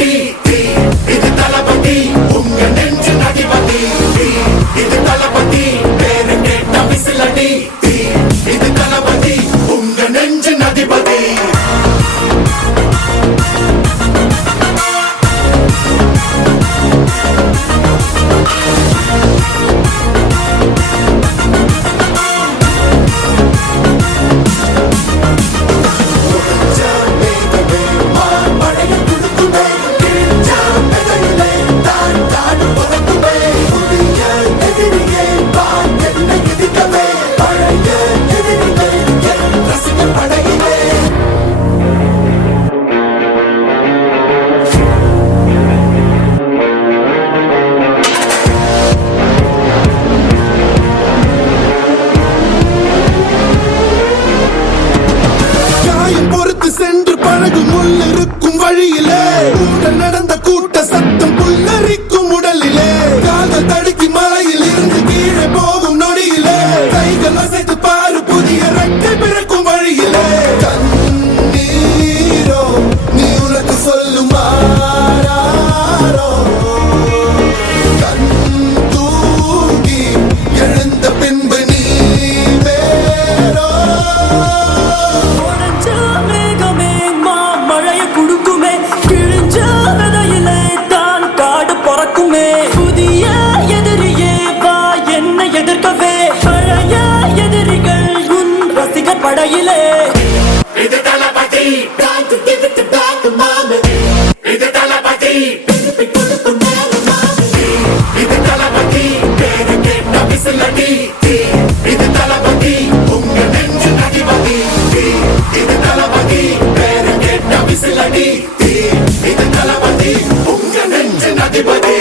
தளபதி இது தளபதி உங்க நெஞ்சு நதிபதி இது தளபதி பேரு கேட்ட விசிலடி இது தளபதி உங்க நெஞ்சு நதிபதி சென்று பழகும் உள்ளிருக்கும் வழியிலே கூட நடந்த கூட்ட சத்தம் புல்லரிக்கும் உடலிலே கால்கள் தடுக்கி மலையில் இருந்து கீழே போகும் நொடியிலே கைகள் அசைத்து பாரு புதிய ரெக்கை பிறக்கும் வழியிலே கண்ணீரோ நீ உனக்கு சொல்லுமாறோ கண் தூங்கி எழுந்த பின்பு நீ வேறோ படையிலே இது தளபதி time to give it back to mama இது தளபதி இது தளபதி பேரு கேட்ட விசிலடி இது தளபதி உங்க நெஞ்சு நதிபதி இது தளபதி பேரு கேட்ட விசிலடி இது தளபதி உங்க நெஞ்சு நதிபதி